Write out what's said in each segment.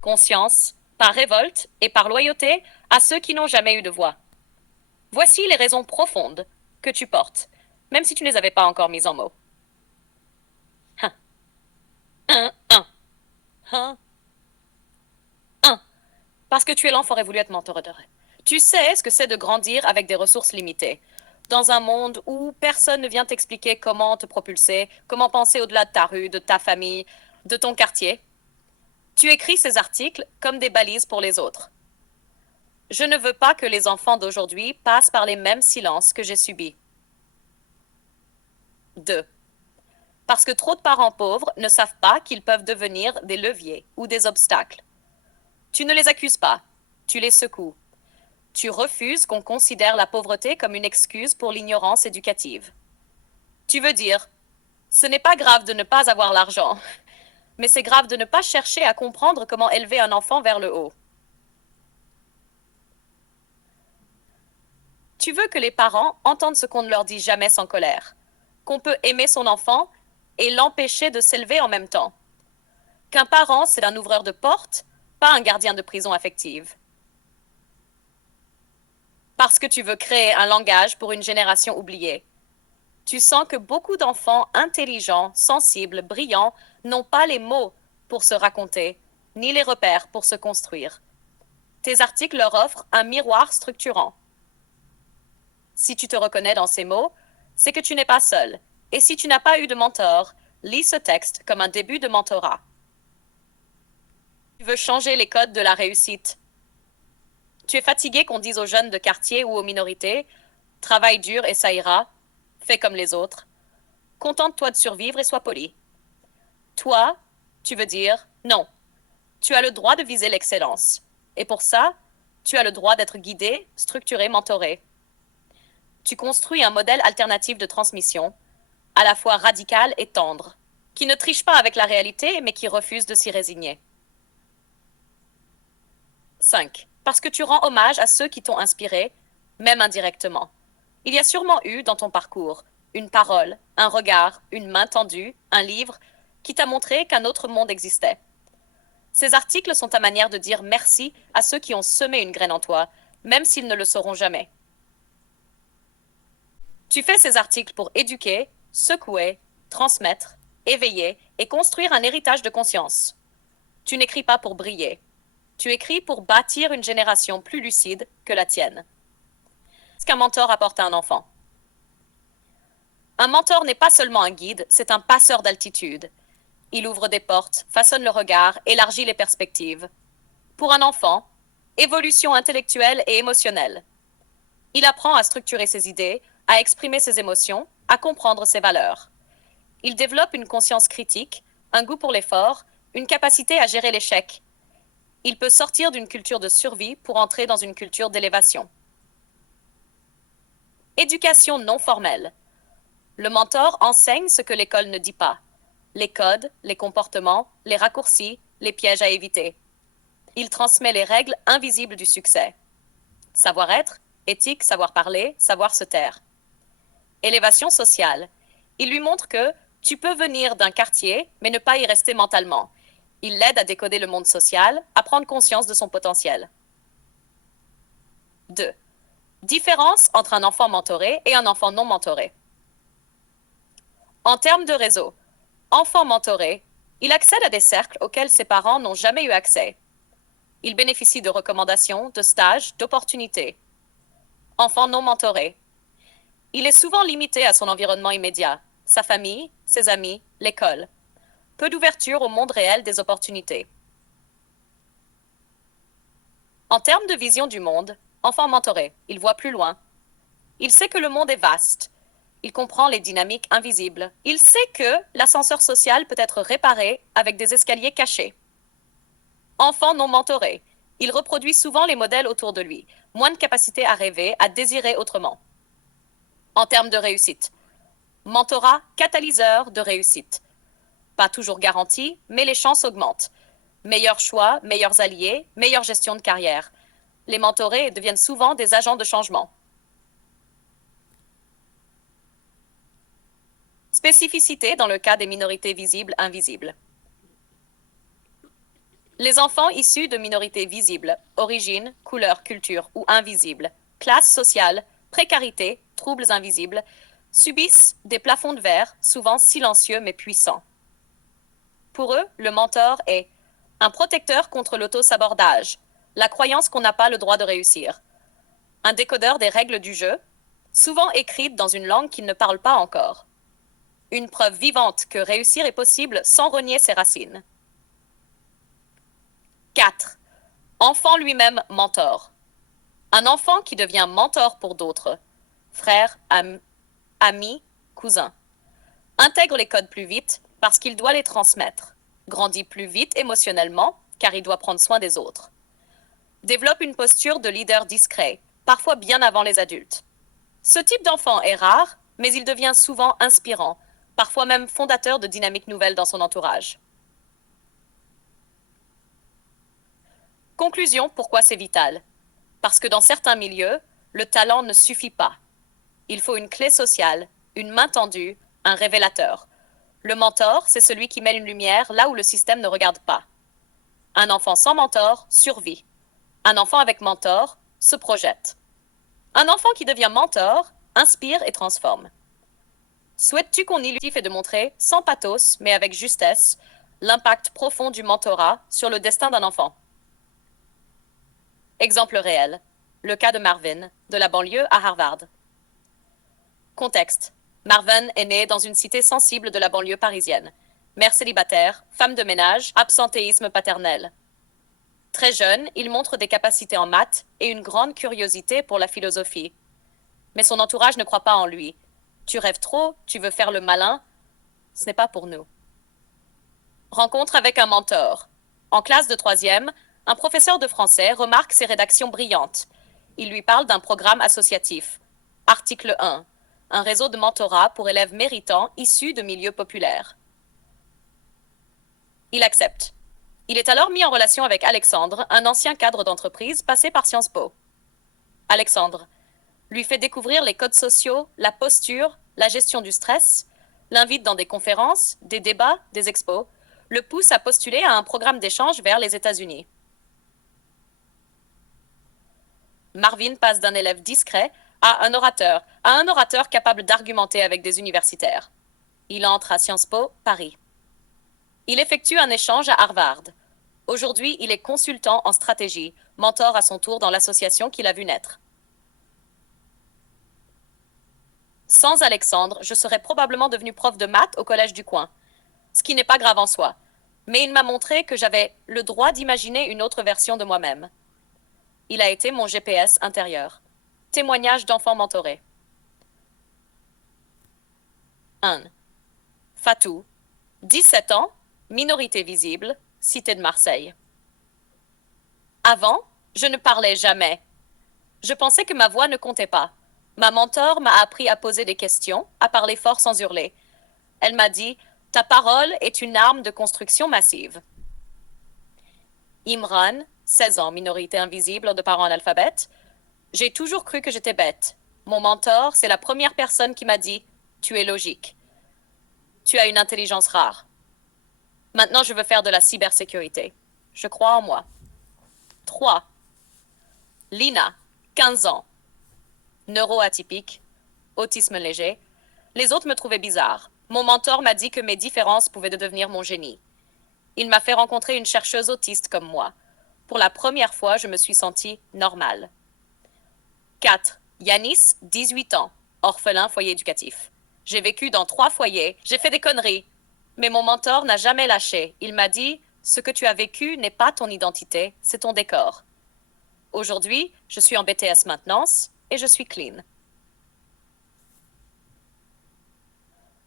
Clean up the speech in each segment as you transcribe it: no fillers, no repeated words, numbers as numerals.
conscience, par révolte et par loyauté à ceux qui n'ont jamais eu de voix. Voici les raisons profondes que tu portes, même si tu ne les avais pas encore mises en mots. 1, 1, 1, 1. Parce que tu es l'enfant aurait voulu être mentoré. Tu sais ce que c'est de grandir avec des ressources limitées. Dans un monde où personne ne vient t'expliquer comment te propulser, comment penser au-delà de ta rue, de ta famille, de ton quartier. Tu écris ces articles comme des balises pour les autres. Je ne veux pas que les enfants d'aujourd'hui passent par les mêmes silences que j'ai subis. 2. Parce que trop de parents pauvres ne savent pas qu'ils peuvent devenir des leviers ou des obstacles. Tu ne les accuses pas, tu les secoues. Tu refuses qu'on considère la pauvreté comme une excuse pour l'ignorance éducative. Tu veux dire, ce n'est pas grave de ne pas avoir l'argent, mais c'est grave de ne pas chercher à comprendre comment élever un enfant vers le haut. Tu veux que les parents entendent ce qu'on ne leur dit jamais sans colère, qu'on peut aimer son enfant et l'empêcher de s'élever en même temps. Qu'un parent, c'est un ouvreur de porte, pas un gardien de prison affective. Parce que tu veux créer un langage pour une génération oubliée. Tu sens que beaucoup d'enfants intelligents, sensibles, brillants n'ont pas les mots pour se raconter, ni les repères pour se construire. Tes articles leur offrent un miroir structurant. Si tu te reconnais dans ces mots, c'est que tu n'es pas seul. Et si tu n'as pas eu de mentor, lis ce texte comme un début de mentorat. Tu veux changer les codes de la réussite. Tu es fatigué qu'on dise aux jeunes de quartier ou aux minorités, travaille dur et ça ira, fais comme les autres. Contente-toi de survivre et sois poli. Toi, tu veux dire non. Tu as le droit de viser l'excellence. Et pour ça, tu as le droit d'être guidé, structuré, mentoré. Tu construis un modèle alternatif de transmission, à la fois radical et tendre, qui ne triche pas avec la réalité, mais qui refuse de s'y résigner. 5. Parce que tu rends hommage à ceux qui t'ont inspiré, même indirectement. Il y a sûrement eu, dans ton parcours, une parole, un regard, une main tendue, un livre, qui t'a montré qu'un autre monde existait. Ces articles sont ta manière de dire merci à ceux qui ont semé une graine en toi, même s'ils ne le sauront jamais. Tu fais ces articles pour éduquer, secouer, transmettre, éveiller et construire un héritage de conscience. Tu n'écris pas pour briller. Tu écris pour bâtir une génération plus lucide que la tienne. Ce qu'un mentor apporte à un enfant. Un mentor n'est pas seulement un guide, c'est un passeur d'altitude. Il ouvre des portes, façonne le regard, élargit les perspectives. Pour un enfant, évolution intellectuelle et émotionnelle. Il apprend à structurer ses idées, à exprimer ses émotions, à comprendre ses valeurs. Il développe une conscience critique, un goût pour l'effort, une capacité à gérer l'échec. Il peut sortir d'une culture de survie pour entrer dans une culture d'élévation. Éducation non formelle. Le mentor enseigne ce que l'école ne dit pas. Les codes, les comportements, les raccourcis, les pièges à éviter. Il transmet les règles invisibles du succès. Savoir-être, éthique, savoir parler, savoir se taire. Élévation sociale. Il lui montre que tu peux venir d'un quartier, mais ne pas y rester mentalement. Il l'aide à décoder le monde social, à prendre conscience de son potentiel. 2. Différence entre un enfant mentoré et un enfant non mentoré. En termes de réseau, enfant mentoré, il accède à des cercles auxquels ses parents n'ont jamais eu accès. Il bénéficie de recommandations, de stages, d'opportunités. Enfant non mentoré, il est souvent limité à son environnement immédiat, sa famille, ses amis, l'école. Peu d'ouverture au monde réel des opportunités. En termes de vision du monde, enfant mentoré, il voit plus loin. Il sait que le monde est vaste. Il comprend les dynamiques invisibles. Il sait que l'ascenseur social peut être réparé avec des escaliers cachés. Enfant non mentoré, il reproduit souvent les modèles autour de lui, moins de capacité à rêver, à désirer autrement. En termes de réussite, mentorat catalyseur de réussite. Pas toujours garanti, mais les chances augmentent. Meilleurs choix, meilleurs alliés, meilleure gestion de carrière. Les mentorés deviennent souvent des agents de changement. Spécificité dans le cas des minorités visibles invisibles. Les enfants issus de minorités visibles, origine, couleur, culture ou invisibles, classe sociale, précarité, troubles invisibles, subissent des plafonds de verre, souvent silencieux mais puissants. Pour eux, le mentor est un protecteur contre l'auto-sabordage, la croyance qu'on n'a pas le droit de réussir, un décodeur des règles du jeu, souvent écrites dans une langue qu'ils ne parlent pas encore, une preuve vivante que réussir est possible sans renier ses racines. 4. Enfant lui-même mentor. Un enfant qui devient mentor pour d'autres, frère, ami, cousin, intègre les codes plus vite parce qu'il doit les transmettre, grandit plus vite émotionnellement car il doit prendre soin des autres, développe une posture de leader discret, parfois bien avant les adultes. Ce type d'enfant est rare, mais il devient souvent inspirant, parfois même fondateur de dynamiques nouvelles dans son entourage. Conclusion, pourquoi c'est vital? Parce que dans certains milieux, le talent ne suffit pas. Il faut une clé sociale, une main tendue, un révélateur. Le mentor, c'est celui qui met une lumière là où le système ne regarde pas. Un enfant sans mentor survit. Un enfant avec mentor se projette. Un enfant qui devient mentor inspire et transforme. Souhaites-tu qu'on illustre et de montrer, sans pathos, mais avec justesse, l'impact profond du mentorat sur le destin d'un enfant? Exemple réel. Le cas de Marvin, de la banlieue à Harvard. Contexte. Marvin est né dans une cité sensible de la banlieue parisienne. Mère célibataire, femme de ménage, absentéisme paternel. Très jeune, il montre des capacités en maths et une grande curiosité pour la philosophie. Mais son entourage ne croit pas en lui. Tu rêves trop, tu veux faire le malin. Ce n'est pas pour nous. Rencontre avec un mentor. En classe de troisième, un professeur de français remarque ses rédactions brillantes. Il lui parle d'un programme associatif. Article 1. Un réseau de mentorat pour élèves méritants issus de milieux populaires. Il accepte. Il est alors mis en relation avec Alexandre, un ancien cadre d'entreprise passé par Sciences Po. Alexandre lui fait découvrir les codes sociaux, la posture, la gestion du stress, l'invite dans des conférences, des débats, des expos, le pousse à postuler à un programme d'échange vers les États-Unis. Marvin passe d'un élève discret à un orateur capable d'argumenter avec des universitaires. Il entre à Sciences Po, Paris. Il effectue un échange à Harvard. Aujourd'hui, il est consultant en stratégie, mentor à son tour dans l'association qu'il a vu naître. Sans Alexandre, je serais probablement devenu prof de maths au collège du coin, ce qui n'est pas grave en soi. Mais il m'a montré que j'avais le droit d'imaginer une autre version de moi-même. Il a été mon GPS intérieur. Témoignage d'enfants mentorés. 1. Fatou, 17 ans, minorité visible, cité de Marseille. Avant, je ne parlais jamais. Je pensais que ma voix ne comptait pas. Ma mentor m'a appris à poser des questions, à parler fort sans hurler. Elle m'a dit « Ta parole est une arme de construction massive ». Imran, 16 ans, minorité invisible de parents analphabètes. J'ai toujours cru que j'étais bête. Mon mentor, c'est la première personne qui m'a dit « Tu es logique. Tu as une intelligence rare. Maintenant, je veux faire de la cybersécurité. Je crois en moi. » 3. Lina, 15 ans. Neuroatypique, autisme léger. Les autres me trouvaient bizarre. Mon mentor m'a dit que mes différences pouvaient devenir mon génie. Il m'a fait rencontrer une chercheuse autiste comme moi. Pour la première fois, je me suis sentie normale. 4. Yanis, 18 ans, orphelin, foyer éducatif. J'ai vécu dans 3 foyers, j'ai fait des conneries. Mais mon mentor n'a jamais lâché. Il m'a dit « Ce que tu as vécu n'est pas ton identité, c'est ton décor. » Aujourd'hui, je suis en BTS maintenance et je suis clean.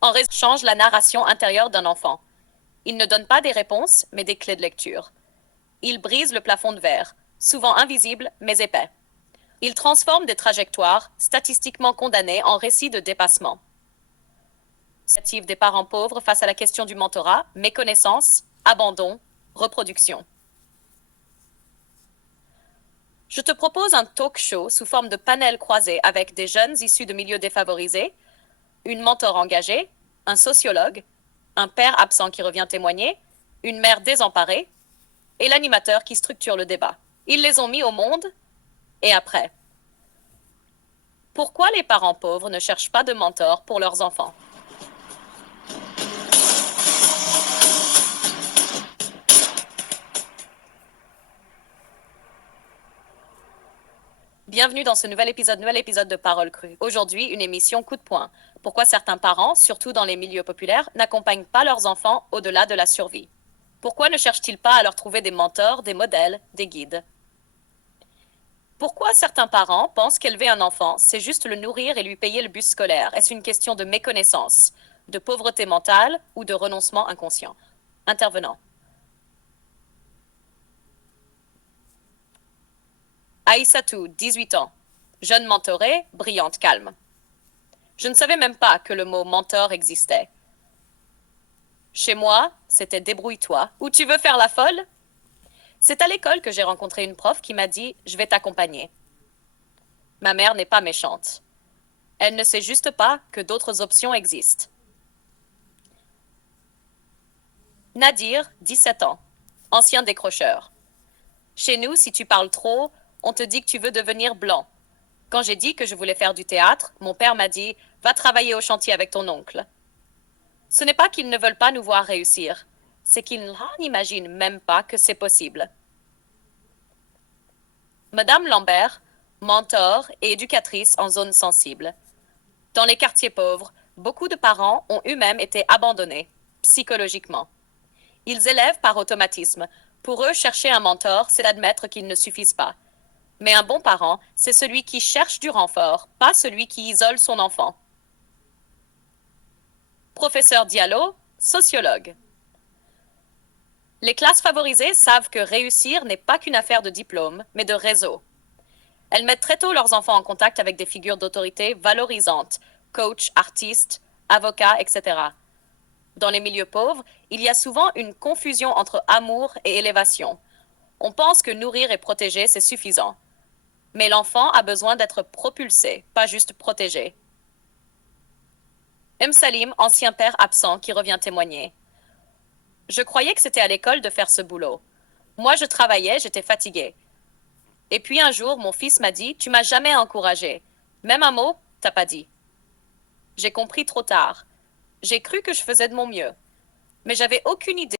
En résumé, change la narration intérieure d'un enfant. Il ne donne pas des réponses, mais des clés de lecture. Il brise le plafond de verre, souvent invisible, mais épais. Il transforme des trajectoires, statistiquement condamnées, en récits de dépassement. Initiative des parents pauvres face à la question du mentorat, méconnaissance, abandon, reproduction. Je te propose un talk show sous forme de panel croisé avec des jeunes issus de milieux défavorisés, une mentor engagée, un sociologue, un père absent qui revient témoigner, une mère désemparée, et l'animateur qui structure le débat. Ils les ont mis au monde et après. Pourquoi les parents pauvres ne cherchent pas de mentor pour leurs enfants? Bienvenue dans ce nouvel épisode de Parole crue. Aujourd'hui, une émission coup de poing. Pourquoi certains parents, surtout dans les milieux populaires, n'accompagnent pas leurs enfants au-delà de la survie? Pourquoi ne cherchent-ils pas à leur trouver des mentors, des modèles, des guides? Pourquoi certains parents pensent qu'élever un enfant, c'est juste le nourrir et lui payer le bus scolaire? Est-ce une question de méconnaissance, de pauvreté mentale ou de renoncement inconscient? Intervenant. Aïssatou, 18 ans. Jeune mentorée, brillante, calme. Je ne savais même pas que le mot mentor existait. Chez moi, c'était débrouille-toi. Ou tu veux faire la folle? C'est à l'école que j'ai rencontré une prof qui m'a dit je vais t'accompagner. Ma mère n'est pas méchante. Elle ne sait juste pas que d'autres options existent. Nadir, 17 ans. Ancien décrocheur. Chez nous, si tu parles trop, on te dit que tu veux devenir blanc. Quand j'ai dit que je voulais faire du théâtre, mon père m'a dit va travailler au chantier avec ton oncle. Ce n'est pas qu'ils ne veulent pas nous voir réussir, c'est qu'ils n'imaginent même pas que c'est possible. Madame Lambert, mentor et éducatrice en zone sensible. Dans les quartiers pauvres, beaucoup de parents ont eux-mêmes été abandonnés, psychologiquement. Ils élèvent par automatisme. Pour eux, chercher un mentor, c'est admettre qu'ils ne suffisent pas. Mais un bon parent, c'est celui qui cherche du renfort, pas celui qui isole son enfant. Professeur Diallo, sociologue. Les classes favorisées savent que réussir n'est pas qu'une affaire de diplôme, mais de réseau. Elles mettent très tôt leurs enfants en contact avec des figures d'autorité valorisantes, coachs, artistes, avocats, etc. Dans les milieux pauvres, il y a souvent une confusion entre amour et élévation. On pense que nourrir et protéger, c'est suffisant. Mais l'enfant a besoin d'être propulsé, pas juste protégé. Salim, ancien père absent, qui revient témoigner. Je croyais que c'était à l'école de faire ce boulot. Moi, je travaillais, j'étais fatiguée. Et puis un jour, mon fils m'a dit, tu m'as jamais encouragé. Même un mot, t'as pas dit. J'ai compris trop tard. J'ai cru que je faisais de mon mieux. Mais j'avais aucune idée